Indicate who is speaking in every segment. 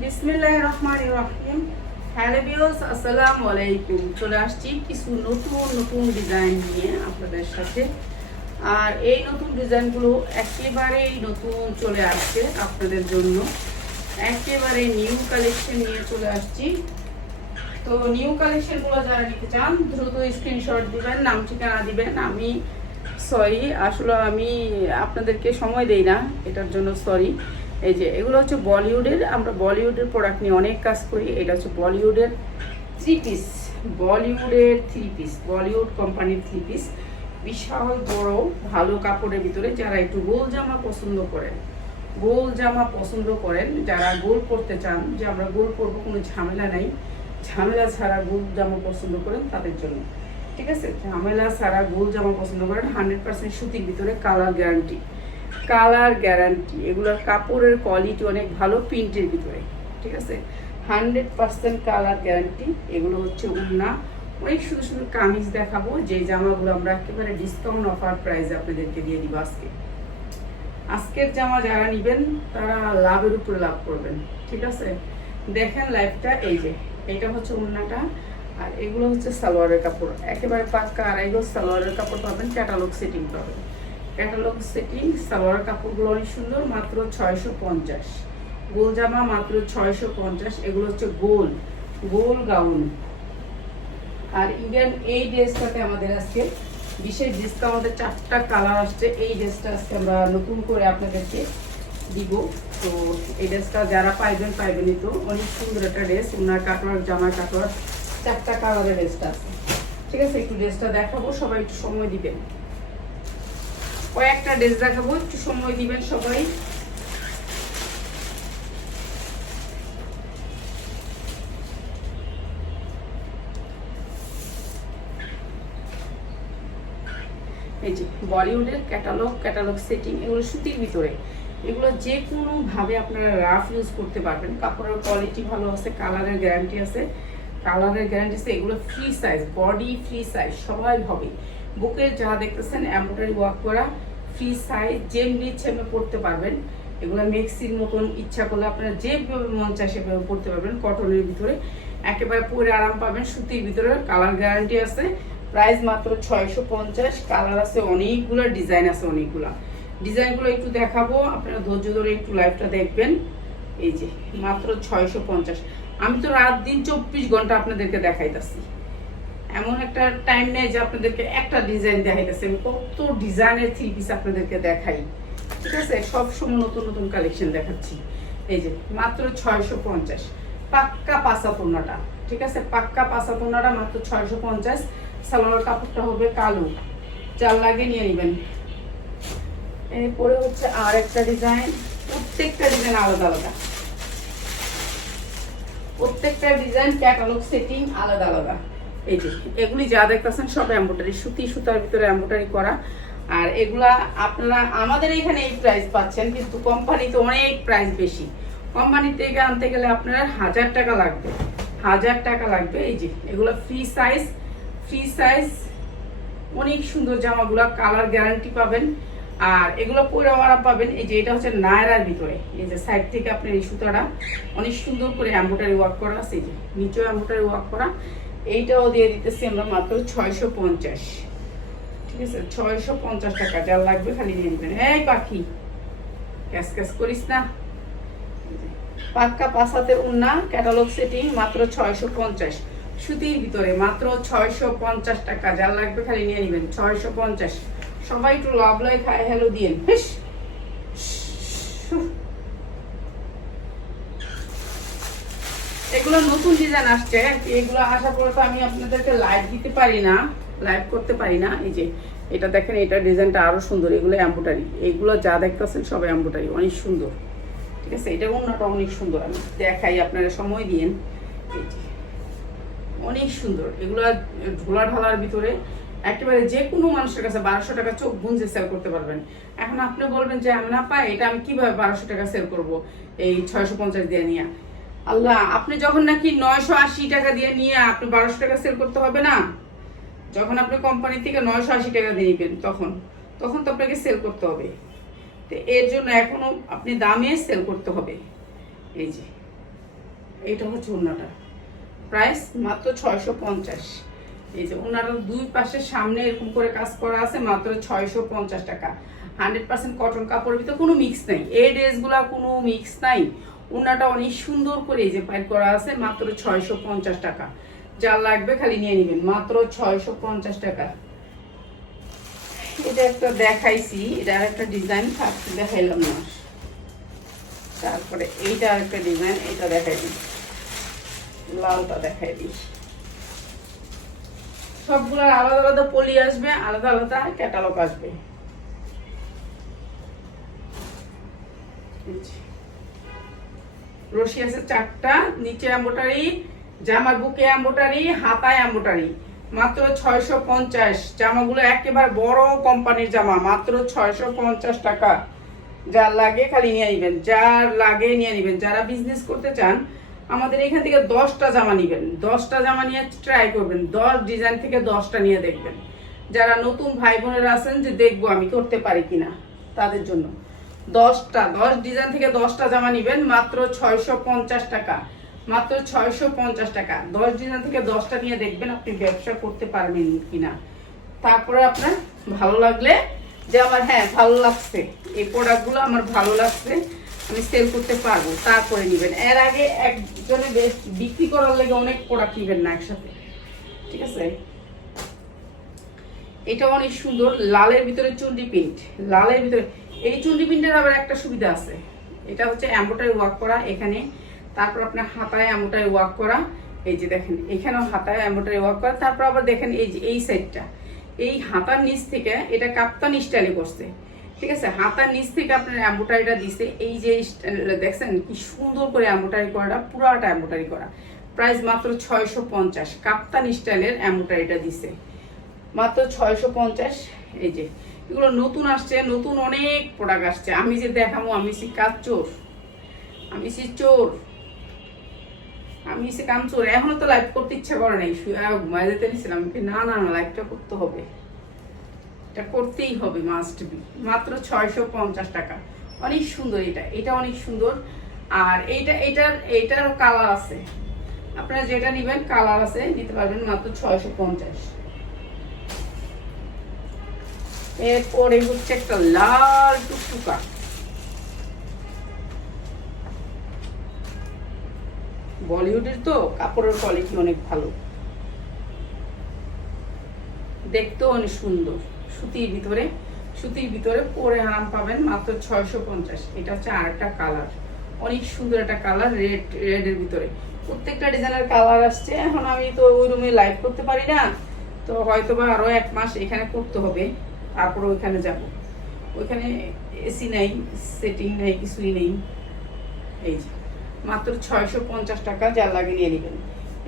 Speaker 1: বিসমিল্লাহ রহমান রহিম হ্যালো বিওস আসসালামু আলাইকুম। চলে আসছি কিছু নতুন নতুন ডিজাইন নিয়ে আপনাদের সাথে। আর এই নতুন ডিজাইনগুলো একেবারেই নতুন চলে আসছে আপনাদের জন্য। একেবারে নিউ কালেকশন নিয়ে চলে আসছি। তো নিউ কালেকশনগুলো যারা নিতে চান, দ্রুত স্ক্রিনশট দিবেন, নাম ঠিকানা দিবেন। আমি সরি, আসলে আমি আপনাদেরকে সময় দেই না, এটার জন্য সরি। এই যে, এগুলো হচ্ছে বলিউডের, আমরা বলিউডের প্রোডাক্ট নিয়ে অনেক কাজ করি, এটা হচ্ছে বলিউডের থ্রি পিস বলিউডের থ্রি পিস বলিউড কোম্পানির থ্রি পিস বিশাল, বড়, ভালো কাপড়ের ভিতরে যারা একটু গোল জামা পছন্দ করেন, গোল জামা পছন্দ করেন, যারা গোল পরতে চান, যে আমরা গোল পরবো, কোনো ঝামেলা নাই, ঝামেলা ছাড়া গোল জামা পছন্দ করেন তাদের জন্য, ঠিক আছে? ঝামেলা ছাড়া গোল জামা পছন্দ করেন হান্ড্রেড পার্সেন্ট সুতির ভিতরে কালার গ্যারান্টি কালার গ্যারান্টি, এগুলোর কাপড়ের কোয়ালিটি অনেক ভালো প্রিন্টের ভিতরে, ঠিক আছে? হান্ড্রেড পার্সেন্ট কালার গ্যারান্টি, এগুলো হচ্ছে উন্না অনেক সুন্দর সুন্দর কামিজ দেখাবো, যে জামাগুলো আমরা একেবারে ডিসকাউন্ট অফার প্রাইসে আপনাদেরকে দিয়ে দিব আজকে। আজকের জামা যারা নেবেন, তারা লাভের উপরে লাভ করবেন, ঠিক আছে? দেখেন লাইফটা এই যে, এটা হচ্ছে উন্নাটা আর এগুলো হচ্ছে সালোয়ারের কাপড়। একেবারে পাক্কা আড়াই গজ সালোয়ারের কাপড় পাবেন ক্যাটালগ সেটিং পাবেন। ক্যাটালগ সেটিং সালোয়ার কাপড়গুলো অনেক সুন্দর, মাত্র ছয়শো পঞ্চাশ। গোল জামা, মাত্র ছয়শো পঞ্চাশ। এগুলো হচ্ছে গোল গোল গাউন। আর ইভেন এই ড্রেসটাতে আমাদের আজকে বিশেষ ডিসকাউন্টের চারটা কালার আসছে। এই ড্রেসটা আজকে আমরা নতুন করে আপনাদেরকে দিব। তো এই ড্রেসটা যারা পাইবেন, পাইবেনই তো। অনেক সুন্দর একটা ড্রেস, ওনার কাটোয়ার জামার কাটোয়ার চারটা কালারের ড্রেসটা আছে। ঠিক আছে, একটু ড্রেসটা দেখাবো, সবাই একটু সময় দিবেন। কয়েকটা ড্রেস দেখাবো, একটু সময় দিবেন সবাই। এই যে বলিউডের ক্যাটালগ ক্যাটালগ সেটিং এগুলো সুতির ভিতরে। এগুলো যে কোনোভাবে আপনারা রাফ ইউজ করতে পারবেন। কাপড়ের কোয়ালিটি ভালো আছে কালারের গ্যারান্টি আছে। কালারের গ্যারান্টি আছে, এগুলো free size body free size সবাই হবে। বুকের যা দেখতেছেন এম্ব্রয়ডারি ওয়ার্ক করা ফ্রি সাইজ যেমনি ইচ্ছে আপনি পড়তে পারবেন। এগুলো মেক্সির মতন ইচ্ছা করলে আপনারা যেভাবে মন চায় সেভাবে পড়তে পারবেন কটনের ভিতরে। একেবারে পরে আরাম পাবেন, সুতির ভিতরে কালার গ্যারান্টি আছে। প্রাইস মাত্র ছয়শো পঞ্চাশ কালার আছে অনেকগুলো ডিজাইন আছে অনেকগুলো। ডিজাইনগুলো একটু দেখাবো, আপনারা ধৈর্য ধরে একটু লাইভটা দেখবেন। এই যে, মাত্র ছয়শো পঞ্চাশ। আমি তো রাত দিন চব্বিশ ঘণ্টা আপনাদেরকে দেখাইতেছি। এমন একটা টাইম নেই যে আপনাদেরকে একটা ডিজাইন দেখাইতেছি। আমি কত ডিজাইনের থ্রি পিস আপনাদেরকে দেখাই। ঠিক আছে? সব সময় নতুন নতুন কালেকশন দেখাচ্ছি। এই যে, মাত্র ছয়শো পঞ্চাশ। পাক্কা পাসাপোনাটা ঠিক আছে? পাক্কা পাসাপোনাটা মাত্র ছয়শো পঞ্চাশ। সালোয়ার কাপড়টা হবে কালো। চার লাগে নিয়ে নেবেন। এরপরে হচ্ছে আর একটা ডিজাইন প্রত্যেকটা ডিজাইন আলাদা আলাদা। প্রত্যেকটা ডিজাইন ক্যাটালগ সেটিং আলাদা আলাদা। এই যে, এগুলি যা দেখতেছেন সব এম্বোটারি সুতি সুতার ভিতরে এম্বোটারি করা। আর এগুলা আপনারা, আমাদের এখানে এই প্রাইস পাচ্ছেন, কিন্তু কোম্পানিতে অনেক প্রাইস বেশি। কোম্পানি থেকে আনতে গেলে আপনার হাজার টাকা লাগবে। হাজার টাকা লাগবে, এই যে, এগুলো ফ্রি সাইজ ফ্রি সাইজ অনেক সুন্দর জামাগুলো কালার গ্যারান্টি পাবেন। আর এগুলো পরে ওরা পাবেন, এই যে, এটা হচ্ছে নায়রার ভিতরে। এই যে সাইড থেকে আপনার এই সুতাটা অনেক সুন্দর করে এম্বোটারি ওয়ার্ক করা আছে, এই যে, নিচেও এম্বোটারি ওয়ার্ক করা। এইটাও দিয়ে দিতেছি আমরা মাত্র ছয়শো পঞ্চাশ। ঠিক আছে? ছয়শো পঞ্চাশ টাকা যার লাগবে খালি নিয়ে নেবেন। এই পাখি ক্যাশ ক্যাশ করিস না। পাক্কা পাসাতে উন্না ক্যাটালগ সেটিং মাত্র ছয়শো পঞ্চাশ। সুতির ভিতরে মাত্র ছয়শো পঞ্চাশ টাকা যার লাগবে খালি নিয়ে নেবেন, ছয়শো পঞ্চাশ। সবাই একটু লাভ লাই খায় হ্যালো দিয়ে। বেশ এগুলো নতুন ডিজাইন আসছে এগুলো আসার পরে তো আমি আপনাদেরকে লাইভ দিতে পারি না লাইভ করতে পারি না। এই যে, এটা দেখেন, এটা ডিজাইনটা আরও সুন্দর, এগুলো এম্বোটারি এগুলো যা দেখতেছেন সব এম্বোটারি অনেক সুন্দর। ঠিক আছে? এটা অন্যটা অনেক সুন্দর। আমি দেখাই, আপনারা সময় যে, অনেক সুন্দর। এগুলো ঢোলা ঢালার ভিতরে একেবারে যে কোনো মানুষের কাছে বারোশো টাকা চোখ গুঞ্জে সেল করতে পারবেন। এখন আপনি বলবেন যে, আমি না পাই এটা আমি কীভাবে বারোশো টাকা সেল করব? এই ছয়শো পঞ্চাশ দিয়ে নিয়ে। আল্লাহ, আপনি যখন নাকি নয়শো আশি টাকা দিয়ে নিয়ে আপনি বারোশো টাকা সেল করতে হবে না? যখন আপনি কোম্পানি থেকে নয়শো আশি টাকা দিয়ে নেবেন, তখন তখন তো আপনাকে সেল করতে হবে। তো এর জন্য এখনও আপনি দামে সেল করতে হবে। এই যে, এইটা হচ্ছে ওনাটা প্রাইস মাত্র ছয়শো পঞ্চাশ। এই যে ওনাটার দুই পাশে সামনে এরকম করে কাজ করা আছে, মাত্র ছয়শো পঞ্চাশ টাকা। হান্ড্রেড পার্সেন্ট কটন কাপড়ের ভিতরে কোনো মিক্স নাই। এই ড্রেসগুলো কোনো মিক্স নাই। ওনাটা অনেক সুন্দর করে এই যে পাইট করা আছে, মাত্র ছয়শো পঞ্চাশ টাকা। যা লাগবে খালি নিয়ে নেবেন, মাত্র ছয়শো পঞ্চাশ টাকা। এটা একটা দেখাইছি, এটা একটা ডিজাইন থাকতে দেখাইলাম না। তারপরে এইটা একটা ডিজাইন এটা দেখাই দিই। লালটা দেখাই দিই। সবগুলোর আলাদা আলাদা পলি আসবে, আলাদা আলাদা ক্যাটালগ আসবে। রশি আছে চারটা, নিচে এম্বোটারি জামার বুকে এম্বোটারি হাতায় এম্বোটারি মাত্র ছয়শো পঞ্চাশ। জামাগুলো একেবারে বড় কোম্পানির জামা, মাত্র ছয়শো পঞ্চাশ টাকা। যার লাগে খালি নিয়ে নিবেন, যার লাগে নিয়ে নিবেন। যারা বিজনেস করতে চান, আমাদের এখান থেকে দশটা জামা নিবেন। দশটা জামা নিয়ে ট্রাই করবেন, দশ ডিজাইন থেকে দশটা নিয়ে দেখবেন। যারা নতুন ভাই বোনেরা আছেন যে দেখব আমি করতে পারি কিনা তাদের জন্য। দশটা, দশ ডিজাইন থেকে দশটা জামা নিবেন, মাত্র ছয়শো পঞ্চাশ টাকা। মাত্র ছয়শো পঞ্চাশ টাকা। দশ ডিজাইন থেকে দশটা নিয়ে দেখবেন আপনি ব্যবসা করতে পারবেন কিনা। তারপরে আপনার ভালো লাগলে যে আমার হ্যাঁ ভালো লাগছে। এই প্রোডাক্টগুলো আমার ভালো লাগছে, আমি সেল করতে পারব, তারপরে নেবেন। এর আগে একজনে বিক্রি করার লেগে অনেক প্রোডাক্ট নেবেন না একসাথে। ঠিক আছে? এটা অনেক সুন্দর, লালের ভিতরে চুন্ডি প্রিন্ট লালের ভিতরে এই চুন্ডি প্রিন্টের আবার একটা সুবিধা আছে। এটা হচ্ছে এম্বোটারি ওয়ার্ক করা, এখানে। তারপর আপনার হাতায় এম্বোটারি ওয়ার্ক করা, এই যে দেখেন, এখানেও হাতায় এম্বোটারি ওয়ার্ক করা। তারপর আবার দেখেন এই যে, এই সাইডটা। এই হাতার নিচ থেকে এটা কাপ্তান স্টাইলে করছে। ঠিক আছে? হাতার নিচ থেকে আপনার এম্বোটারিটা দিছে। এই যে দেখছেন, কি সুন্দর করে এম্বোটারি করাটা, পুরাটা এম্বোটারি করা। প্রাইস মাত্র ছয়শো পঞ্চাশ। কাপ্তান স্টাইলের এম্বোটারিটা দিছে। মাত্র ছয়শো পঞ্চাশ, এই যে। এগুলো নতুন আসছে, নতুন অনেক প্রোডাক্ট আসছে। আমি যে দেখাবো, আমি সে কাজ চোর। আমি সে চোর। আমি সে কাম চোর। এখনও তো লাইভ করতে ইচ্ছা করে নাই। ঘুমায় যেতে নিয়েছিলাম না না না লাইভটা করতে হবে। এটা করতেই হবে মাস্ট বি মাত্র ছয়শো পঞ্চাশ টাকা। অনেক সুন্দর এটা। এটা অনেক সুন্দর। আর এইটা, এটার এইটার কালার আছে। আপনারা যেটা নেবেন কালার আছে, নিতে পারবেন মাত্র ছয়শো পঞ্চাশ। এরপরে হচ্ছে একটা লাল টুকটুকা। বলিউডের তো কাপড়ের কোয়ালিটি অনেক ভালো। দেখতেও অনেক সুন্দর। সুতির ভিতরে সুতির ভিতরে পরে আরাম পাবেন মাত্র ছয়শো পঞ্চাশ। এটা হচ্ছে আরেকটা কালার অনেক সুন্দর একটা কালার রেড রেডের ভিতরে। প্রত্যেকটা ডিজাইনের কালার আসছে। এখন আমি তো ওই রুমে লাইভ করতে পারি না। তো হয়তো বা আরও এক মাস এখানে করতে হবে। তারপর ওইখানে যাব। ওইখানে এসি নাই সেটিং নাই, কিছুই নেই। এই যে, মাত্র ছয়শো পঞ্চাশ টাকা যা লাগে নিয়ে নেবেন।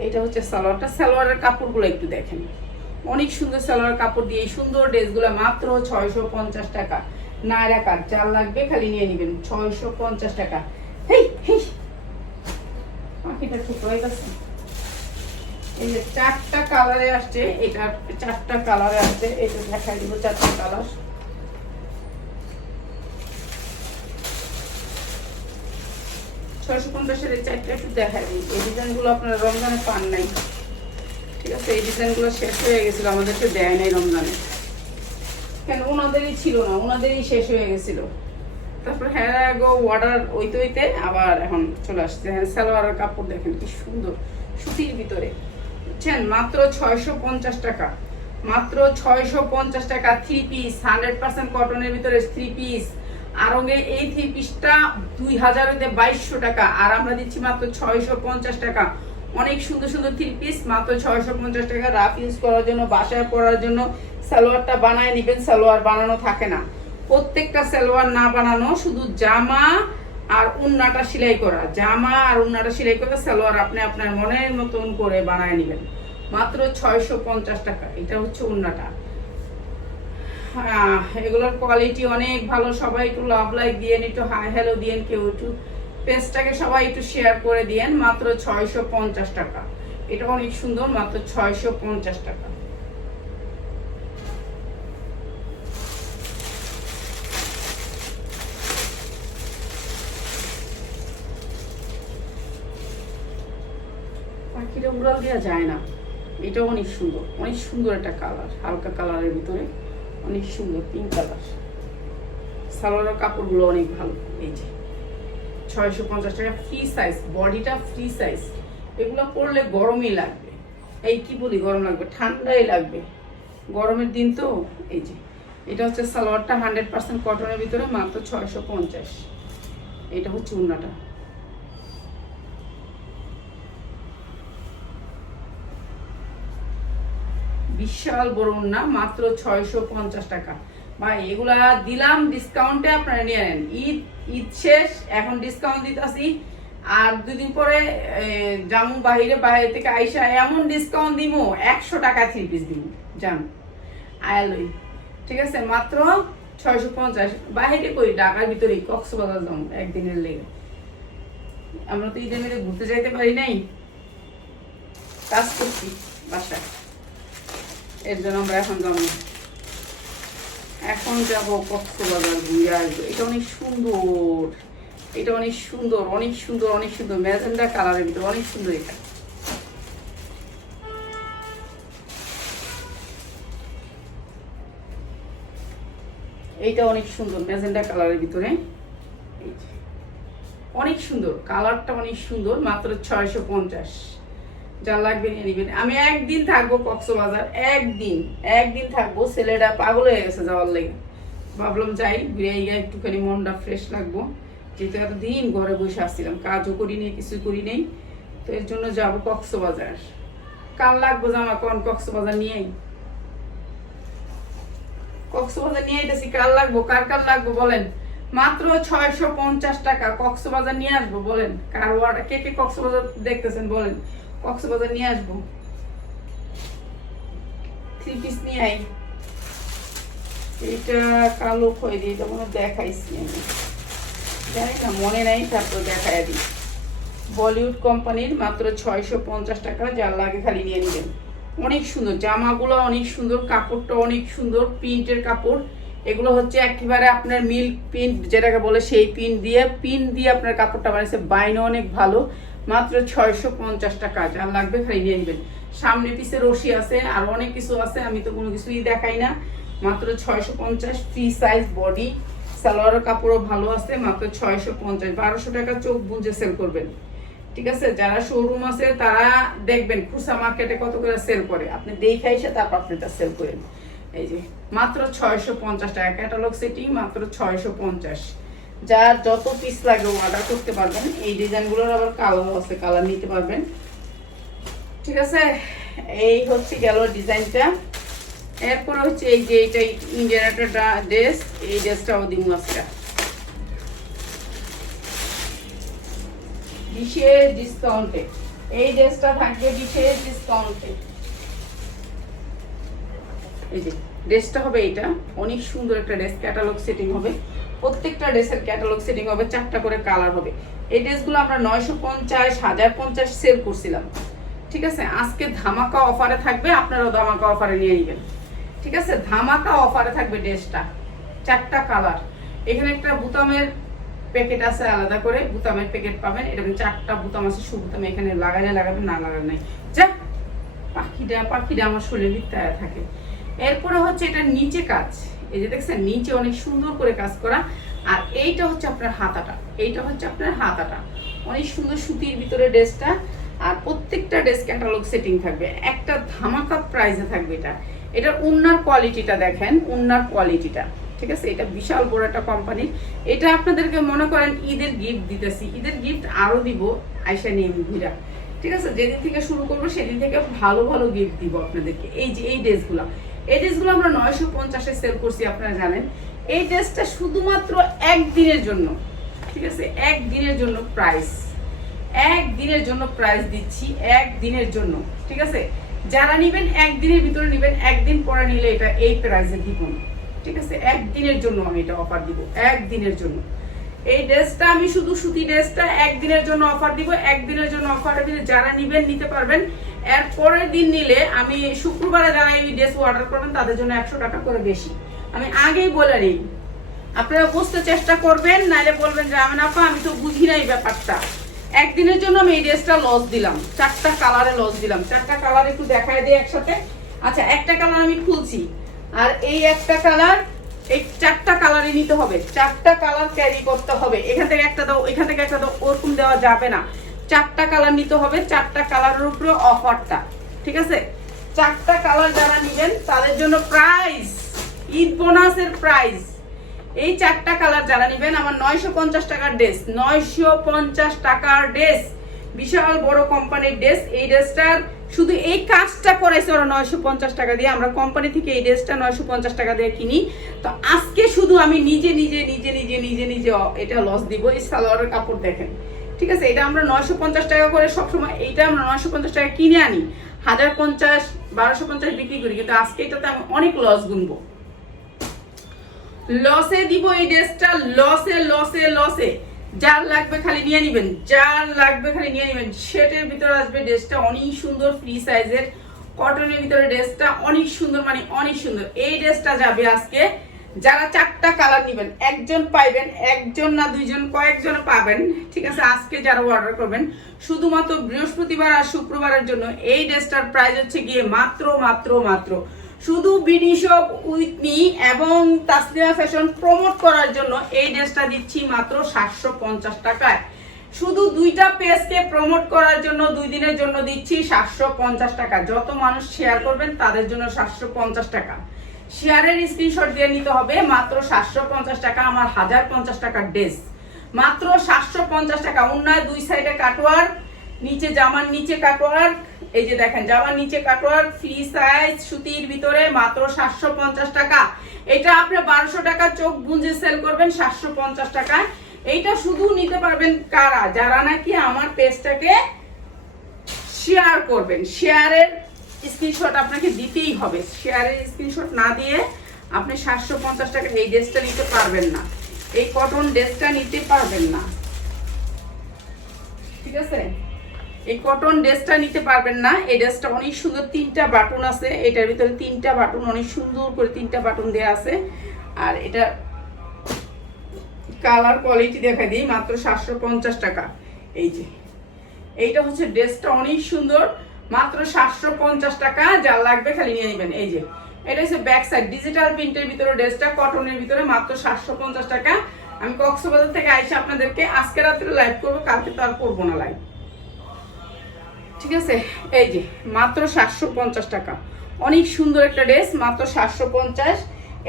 Speaker 1: এইটা হচ্ছে সালোয়ারটা। সালোয়ারের কাপড়গুলো একটু দেখেন। অনেক সুন্দর সালোয়ার কাপড় দিয়ে এই সুন্দর ড্রেসগুলো মাত্র ছয়শো পঞ্চাশ টাকা। নায়রা কাট যার লাগবে খালি নিয়ে নেবেন। ছয়শো পঞ্চাশ টাকা। হেই হেই। পাখিটা ছোট হয়ে গেছে। এই যে চারটা কালারে আসছে, এটা চারটা কালারে আসছে, এটা দেখাই দিব চারটা কালার ছয়শো পঞ্চাশের এই চারটা একটু দেখাই দিই। এই ডিজাইনগুলো আপনারা রমজানে পান নাই। ঠিক আছে, এই ডিজাইনগুলো শেষ হয়ে গেছিল আমাদেরকে দেয় নাই রমজানে। কেন? ওনাদেরই ছিল না, ওনাদেরই শেষ হয়ে গেছিল। তারপর হ্যাঁ গো অর্ডার ওইতে ওইতে আবার এখন চলে আসছে। হ্যাঁ সালোয়ারের কাপড় দেখেন কি সুন্দর, সুতির ভিতরে। বুঝছেন মাত্র ছয়শো পঞ্চাশ টাকা। মাত্র ছয়শো পঞ্চাশ টাকা থ্রি পিস হান্ড্রেড পার্সেন্ট কটনের ভিতরে থ্রি পিস আরঙ্গে এই থ্রি পিসটা দুই হাজার হইতে বাইশশো টাকা। আর আমরা দিচ্ছি মাত্র ছয়শো পঞ্চাশ টাকা। অনেক সুন্দর সুন্দর থ্রি পিস মাত্র ছয়শো পঞ্চাশ টাকা রাফ ইউজ করার জন্য, বাসায় পরার জন্য সালোয়ারটা বানায় নিবেন, সালোয়ার বানানো থাকে না। প্রত্যেকটা সালোয়ার না বানানো, শুধু জামা আর উন্নাটা সেলাই করা। জামা আর উন্নাটা সেলাই করা সালোয়ার আপনি আপনার মনের মতন করে বানায় নেবেন। মাত্র ছয়শো পঞ্চাশ টাকা। এটা হচ্ছে উন্নাটা। এগুলোর কোয়ালিটি অনেক ভালো। সবাই একটু লাভ লাইক দিয়েন, একটু হাই হ্যালো দিয়েন, কেউ একটু পেজটাকে সবাই একটু শেয়ার করে দিয়েন। মাত্র ছয়শো পঞ্চাশ টাকা। এটা অনেক সুন্দর, মাত্র ছয়শো পঞ্চাশ টাকা পাখিটা উড়াল দেওয়া যায় না। এটাও অনেক সুন্দর। অনেক সুন্দর একটা কালার হালকা কালারের ভিতরে অনেক সুন্দর পিঙ্ক কালার সালোয়ারের কাপড়গুলো অনেক ভালো। এই যে ছয়শো পঞ্চাশ টাকা ফ্রি সাইজ বডিটা ফ্রি সাইজ এগুলো পরলে গরমই লাগবে। এই কি বলি, গরম লাগবে? ঠান্ডাই লাগবে। গরমের দিন তো, এই যে এটা হচ্ছে সালোয়ারটা হান্ড্রেড পার্সেন্ট কটনের ভিতরে, মাত্র ছয়শো পঞ্চাশ। এটা হচ্ছে উন্নাটা বিশাল বড় না, মাত্র ছয়শো পঞ্চাশ টাকা। ভাই, এগুলা দিলাম ডিসকাউন্টে আপনারা নিয়ে নেন। ঈদ ঈদ শেষ, এখন ডিসকাউন্ট দিতেছি। আর দুদিন পরে জামু বাহিরে বাইরে থেকে আইসা এমন ডিসকাউন্ট দিব একশো টাকা থ্রি পিস দিব জান আয়ালই ঠিক আছে, মাত্র ছয়শো পঞ্চাশ। বাহিরে কই? ঢাকার ভিতরেই, কক্সবাজার যাব, একদিনের লেগে। আমরা তো ঈদের মেরে ঘুরতে যাইতে পারি নাই। কাজ করছি, বাসায়। এর জন্য আমরা এখন যাব। এখন যাব কক্সবাজার ঘুরে আসব। এটা অনেক সুন্দর। এটা অনেক সুন্দর অনেক সুন্দর অনেক সুন্দর। ম্যাজেন্ডা কালারের ভিতরে অনেক সুন্দর এটা। এইটা অনেক সুন্দর, ম্যাজেন্ডা কালারের ভিতরে। অনেক সুন্দর কালারটা অনেক সুন্দর, মাত্র ছয়শো পঞ্চাশ। যা লাগবে নিয়ে আমি একদিন থাকব কক্সবাজার, একদিন একদিন থাকব। ছেলেটা পাগল হয়ে গেছে যাওয়ার ভাবলাম যাই, ঘুরে গিয়ে একটুখানি মনটা ফ্রেশ লাগবো। যেহেতু এতদিন ঘরে বসে আসছিলাম, কাজও করি নেই কিছু করি নেই। তো এর জন্য যাব কক্সবাজার। কাল লাগবো জামা কোন কক্সবাজার নিয়েই। কক্সবাজার নিয়ে আইতেছি, কাল লাগবো, কার কার লাগবো বলেন? মাত্র ছয়শো পঞ্চাশ টাকা কক্সবাজার নিয়ে আসব বলেন। কার কে কে কক্সবাজার দেখতেছেন বলেন? কক্সবাজার নিয়ে আসব। থ্রি পিস নিয়ে আই এটা কালো খয়েরি এটা মনে দেখাইছি আমি। জানি না, মনে নাই, তারপর দেখাই দিই। বলিউড কোম্পানির মাত্র ছয়শো পঞ্চাশ টাকা, যার লাগে খালি নিয়ে নেবেন। অনেক সুন্দর, জামাগুলো অনেক সুন্দর, কাপড়টা অনেক সুন্দর, প্রিন্টের কাপড়। এগুলো হচ্ছে একেবারে আপনার মিল্ক প্রিন্ট, যেটাকে বলে সেই প্রিন্ট দিয়ে প্রিন্ট দিয়ে আপনার কাপড়টা বানিয়েছে বাইনও অনেক ভালো। মাত্র ছয়শো পঞ্চাশ টাকা যার লাগবে খালি নেবেন। সামনে পিছে রশি আছে, আর অনেক কিছু আছে, আমি তো কোনো কিছুই দেখাই না। মাত্র ছয়শো পঞ্চাশ ফ্রি সাইজ বডি সালোয়ারের কাপড়ও ভালো আছে, মাত্র ছয়শো পঞ্চাশ, বারোশো টাকা চোখ বুঝে সেল করবেন। ঠিক আছে? যারা শোরুম আছে, তারা দেখবেন, খুচরা মার্কেটে কত করে সেল করে। আপনি দেখে এসে তারপর আপনি এটা সেল করেন। এই যে, মাত্র ছয়শো পঞ্চাশ টাকা ক্যাটালগ সেটিং মাত্র ছয়শো পঞ্চাশ। যার যত পিস লাগে অর্ডার করতে পারবেন। এই ডিজাইনগুলোর আবার কালার আছে কালার নিতে পারবেন। ঠিক আছে? এই হচ্ছে গেল ডিজাইনটা। এরপর হচ্ছে এই যে এইটা ইন্ডিয়ান একটা ড্রেস এই ড্রেসটাও দিমু আজকে। বিশেষ ডিসকাউন্টে এই ড্রেসটা থাকবে বিশেষ ডিসকাউন্টে এই যে ড্রেসটা হবে এটা অনেক সুন্দর একটা ড্রেস ক্যাটালগ সেটিং হবে। প্রত্যেকটা ড্রেসের ক্যাটালগ সেটিং হবে, চারটা করে কালার হবে। এই ড্রেসগুলো আমরা নয়শো পঞ্চাশ, হাজার পঞ্চাশ সেল করছিলাম। ঠিক আছে? আজকে ধামাকা অফারে থাকবে, আপনারাও ধামাকা অফারে নিয়ে নেবেন। ঠিক আছে? ধামাকা অফারে থাকবে ড্রেসটা, চারটা কালার এখানে একটা বুতামের প্যাকেট আছে আলাদা করে, বুতামের প্যাকেট পাবেন। এরকম চারটা বুতাম আছে সু বুতাম এখানে লাগালে লাগাবেন না লাগালে নাই। যা পাখিটা পাখিটা আমার শরীরে ভিত্তায় থাকে। এরপরে হচ্ছে এটা নিচে কাজ। এই যে দেখছেন, নিচে অনেক সুন্দর করে কাজ করা। আর এইটা হচ্ছে আপনার হাতাটা। এইটা হচ্ছে আপনার হাতাটা। অনেক সুন্দর সুতির ভিতরে ড্রেসটা। আর প্রত্যেকটা ড্রেস ক্যাটালগ সেটিং থাকবে। একটা ধামাকা প্রাইসে থাকবে এটা। এটার উন্নার কোয়ালিটিটা দেখেন, উন্নার কোয়ালিটিটা ঠিক আছে? এটা বিশাল বড় একটা কোম্পানি এটা আপনাদেরকে মনে করেন, ঈদের গিফট দিতেছি। ঈদের গিফট আরও দিব আইসা নিয়ে ঘুরা ঠিক আছে? যেদিন থেকে শুরু করব, সেদিন থেকে ভালো ভালো গিফট দিব আপনাদেরকে। এই যে, এই ড্রেসগুলো। এই ড্রেসগুলো আমরা নয়শো পঞ্চাশে সেল করছি, আপনারা জানেন। এই ড্রেসটা শুধুমাত্র একদিনের জন্য, ঠিক আছে? একদিনের জন্য প্রাইস একদিনের জন্য প্রাইস দিচ্ছি, একদিনের জন্য, ঠিক আছে? যারা নিবেন, একদিনের ভিতরে নিবেন, একদিন পরে নিলে এটা এই প্রাইসে দিব। ঠিক আছে? একদিনের জন্য আমি এটা অফার দিব, একদিনের জন্য। এই ড্রেসটা আমি শুধু সুতি ড্রেসটা একদিনের জন্য অফার দিব, একদিনের জন্য অফার দিলে যারা নিবেন, নিতে পারবেন এর পরের দিন নিলে আমি শুক্রবারে যারা এই ড্রেস অর্ডার করবেন, তাদের জন্য একশো টাকা করে বেশি। আমি আগেই বলে নিই। আপনারা বুঝতে চেষ্টা করবেন নাহলে বলবেন যে আমি আপা, আমি তো বুঝি নাই ব্যাপারটা। একদিনের জন্য আমি এই ড্রেসটা লস দিলাম। চারটা কালারে লস দিলাম। চারটা কালার একটু দেখায় দিই একসাথে। আচ্ছা একটা কালার আমি খুলছি। আর এই একটা কালার এই চারটা কালারই নিতে হবে। চারটা কালার ক্যারি করতে হবে। এখান থেকে একটা দাও, এখান থেকে একটা দাও, ওরকম দেওয়া যাবে না। চারটা কালার নিতে হবে, চারটা কালারের উপরে অফারটা ঠিক আছে? চারটা কালার যারা নেবেন, তাদের জন্য প্রাইস ঈদ বোনাসের প্রাইস এই চারটা কালার যারা নেবেন, আমার নয়শো পঞ্চাশ টাকার ড্রেস নয়শো পঞ্চাশ টাকার ড্রেস বিশাল বড় কোম্পানির ড্রেস এই ড্রেসটার শুধু এই কাজটা করেছে ওরা নয়শো পঞ্চাশ টাকা দিয়ে। আমরা কোম্পানি থেকে এই ড্রেসটা নয়শো পঞ্চাশ টাকা দিয়ে কিনি। তো আজকে শুধু আমি নিজে নিজে নিজে নিজে নিজে নিজে, এটা লস দিব। এই সালোয়ারের কাপড় দেখেন। ঠিক আছে, এটা আমরা নয়শো পঞ্চাশ টাকা করে সবসময় এইটা আমরা নয়শো পঞ্চাশ টাকা কিনে আনি। হাজার পঞ্চাশ, বারোশো পঞ্চাশ বিক্রি করি, কিন্তু আজকে এটাতে আমি অনেক লস গুনবো। লসে দিব এই ড্রেসটা লসে লসে লসে যার লাগবে খালি নিয়ে নিবেন, যার লাগবে খালি নিয়ে নিবেন। সেটের ভিতরে আসবে ড্রেসটা অনেক সুন্দর ফ্রি সাইজের কটনের ভিতরে ড্রেসটা অনেক সুন্দর মানে অনেক সুন্দর। এই ড্রেসটা যাবে আজকে যারা চারটা কালার নিবেন, একজন পাইবেন, একজন না দুইজন, কয়েকজন পাবেন। ঠিক আছে, আজকে যারা অর্ডার করবেন, শুধুমাত্র বৃহস্পতিবার আর শুক্রবারের জন্য এই ড্রেসটার প্রাইস হচ্ছে গিয়ে মাত্র মাত্র মাত্র। শুধু বিডি শপ উইথ এবং তাসলিমা ফ্যাশন প্রমোট করার জন্য এই ড্রেসটা দিচ্ছি মাত্র সাতশো পঞ্চাশ টাকায়। শুধু দুইটা পেজকে প্রমোট করার জন্য, দুই দিনের জন্য দিচ্ছি সাতশো পঞ্চাশ টাকা। যত মানুষ শেয়ার করবেন, তাদের জন্য সাতশো পঞ্চাশ টাকা। শেয়ারের স্ক্রিনশট দিয়ে নিতে হবে। মাত্র সাতশো পঞ্চাশ টাকা, আমার হাজার পঞ্চাশ টাকার ড্রেস। মাত্র সাতশো পঞ্চাশ টাকা। অন্যায় দুই সাইডে কাটোয়ার নিচে জামার নিচে কাটোয়ার এই যে দেখেন, জামার নিচে কাটোয়ার ফ্রি সাইজ সুতির ভিতরে মাত্র সাতশো পঞ্চাশ টাকা। এটা আপনি বারোশো টাকা চোখ বুঝে সেল করবেন সাতশো পঞ্চাশ টাকায়। এইটা শুধু নিতে পারবেন কারা? যারা নাকি আমার পেজটাকে শেয়ার করবেন। শেয়ারের স্ক্রিনশট আপনাকে দিতেই হবে। শেয়ারের স্ক্রিনশট না দিয়ে আপনি সাতশো পঞ্চাশ টাকা এই ড্রেসটা নিতে পারবেন না। এই কটন ড্রেসটা নিতে পারবেন না। ঠিক আছে? এই কটন ড্রেসটা নিতে পারবেন না। এই ড্রেসটা অনেক সুন্দর তিনটা বাটন আছে। এটার ভিতরে তিনটা বাটন, অনেক সুন্দর করে তিনটা বাটন দেওয়া আছে। আর এটা কালার কোয়ালিটি দেখা দিই, মাত্র সাতশো পঞ্চাশ টাকা। এই যে, এইটা হচ্ছে ড্রেসটা অনেক সুন্দর। মাত্র সাতশো পঞ্চাশ টাকা, যা লাগবে খালি নিয়ে নেবেন। এই যে, এটা হচ্ছে ব্যাক সাইড ডিজিটাল প্রিন্টের ভিতরে, ড্রেসটা কটনের ভিতরে, মাত্র সাতশো পঞ্চাশ টাকা। আমি কক্সবাজার থেকে আইসা আপনাদেরকে আজকে রাত্রে লাইভ করব, কালকে তো আর করব না লাইভ ঠিক আছে? এই যে, মাত্র সাতশো পঞ্চাশ টাকা। অনেক সুন্দর একটা ড্রেস, মাত্র সাতশো পঞ্চাশ।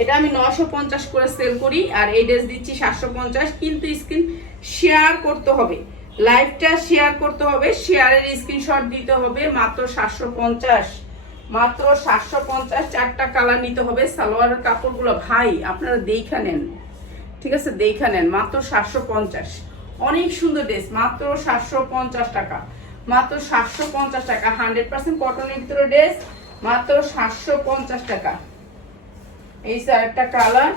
Speaker 1: এটা আমি নশো পঞ্চাশ করে সেল করি, আর এই ড্রেস দিচ্ছি সাতশো পঞ্চাশ। কিন্তু স্ক্রিন শেয়ার করতে হবে। লাইভটা শেয়ার করতে হবে, শেয়ারের স্ক্রিনশট দিতে হবে, মাত্র সাতশো পঞ্চাশ। মাত্র সাতশো পঞ্চাশ চারটা কালার নিতে হবে, সালোয়ারের কাপড়গুলো ভাই আপনারা দেখা নেন। ঠিক আছে, দেখা নেন, মাত্র সাতশো পঞ্চাশ। অনেক সুন্দর ড্রেস মাত্র সাতশো পঞ্চাশ টাকা। মাত্র সাতশো পঞ্চাশ টাকা, হান্ড্রেড পার্সেন্ট কটনের ভিতরে ড্রেস মাত্র সাতশো পঞ্চাশ টাকা। এই স্যার একটা কালার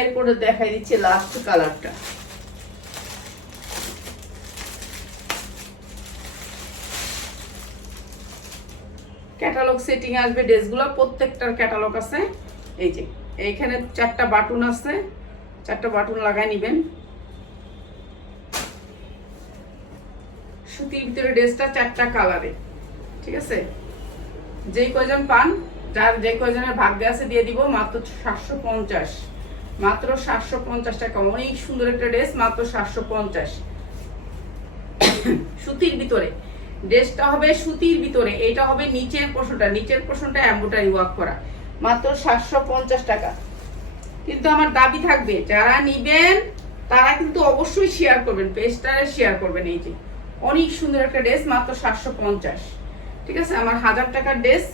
Speaker 1: এরপরে দেখাই দিচ্ছে লাস্ট কালারটা ক্যাটালগ সেটিং আসবে, ড্রেসগুলো, প্রত্যেকটার ক্যাটালগ আছে। এই যে, এইখানে চারটা বাটন আছে। চারটা বাটন লাগাই নিবেন। সুতির ভিতরে ড্রেসটা চারটা কালারে, ঠিক আছে? যেই কয়জন পান, যার যে কয়জনের ভাগ্যে আছে দিয়ে দিব, মাত্র সাতশো পঞ্চাশ। মাত্র সাতশো পঞ্চাশ টাকা, অনেক সুন্দর একটা ড্রেস, মাত্র সাতশো পঞ্চাশ। সুতির ভিতরে ড্রেসটা হবে সুতির ভিতরে এটা হবে নিচের পোষণটা নিচের পোষণটা এম্বোটারি ওয়ার্ক করা। মাত্র সাতশো পঞ্চাশ টাকা। কিন্তু আমার দাবি থাকবে, যারা নিবেন, তারা কিন্তু অবশ্যই শেয়ার করবেন পেজটারে শেয়ার করবেন এই যে। অনেক সুন্দর একটা ড্রেস, মাত্র সাতশো পঞ্চাশ। ঠিক আছে? আমার হাজার টাকার ড্রেস,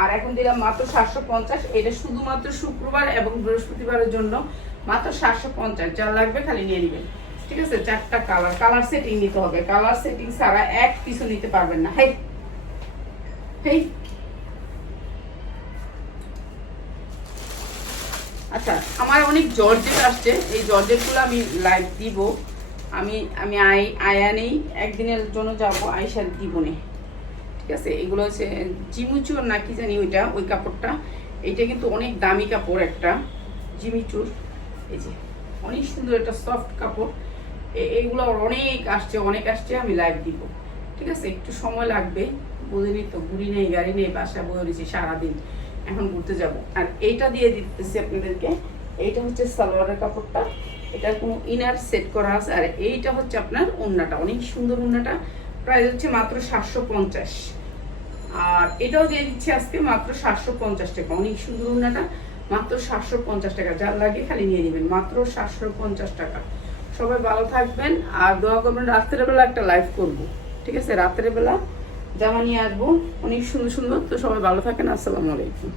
Speaker 1: আর এখন দিলাম মাত্র সাতশো পঞ্চাশ। এটা শুধুমাত্র শুক্রবার এবং বৃহস্পতিবারের জন্য মাত্র সাতশো পঞ্চাশ। যা লাগবে খালি নিয়ে নেবেন। ঠিক আছে? চারটা কালার কালার সেটিং নিতে হবে। কালার সেটিং ছাড়া এক কিছু নিতে পারবেন না। হেই! হেই! আচ্ছা আমার অনেক জর্জেট আসছে। এই জর্জেটগুলো আমি লাইভ দিব। আমি আমি আই, আয়া নেই। একদিনের জন্য যাব দিব নে ঠিক আছে? এগুলো হচ্ছে জিমুচুর না কি জানি ওইটা, ওই কাপড়টা। এইটা কিন্তু অনেক দামি কাপড় একটা। জিমিচুর। এই যে, অনেক সুন্দর একটা সফট কাপড়। এইগুলো অনেক আসছে অনেক আসছে, আমি লাইভ দিব। ঠিক আছে? একটু সময় লাগবে বুঝিনি তো নেই, গাড়ি নেই বয়ে রয়েছি সারাদিন। এখন ঘুরতে যাব। আর এইটা দিয়ে দিতেছি আপনাদেরকে, এইটা হচ্ছে সালোয়ারের কাপড়টা। এটা কোনো ইনার সেট করা আছে, আর এইটা হচ্ছে আপনার অনেক সুন্দর ওন্নাটা প্রাইস হচ্ছে মাত্র সাতশো পঞ্চাশ। আর এটাও দিয়ে দিচ্ছি আজকে মাত্র সাতশো পঞ্চাশ টাকা। অনেক সুন্দর ওন্নাটা মাত্র সাতশো পঞ্চাশ টাকা। যার লাগে খালি নিয়ে নেবেন। মাত্র সাতশো পঞ্চাশ টাকা। সবাই ভালো থাকবেন আর দোয়া করবেন রাত্রেবেলা একটা লাইভ করব। ঠিক আছে? রাত্রেবেলা জামা নিয়ে আসব। অনেক সুন্দর সুন্দর। তো সবাই ভালো থাকেন। আসসালামু আলাইকুম।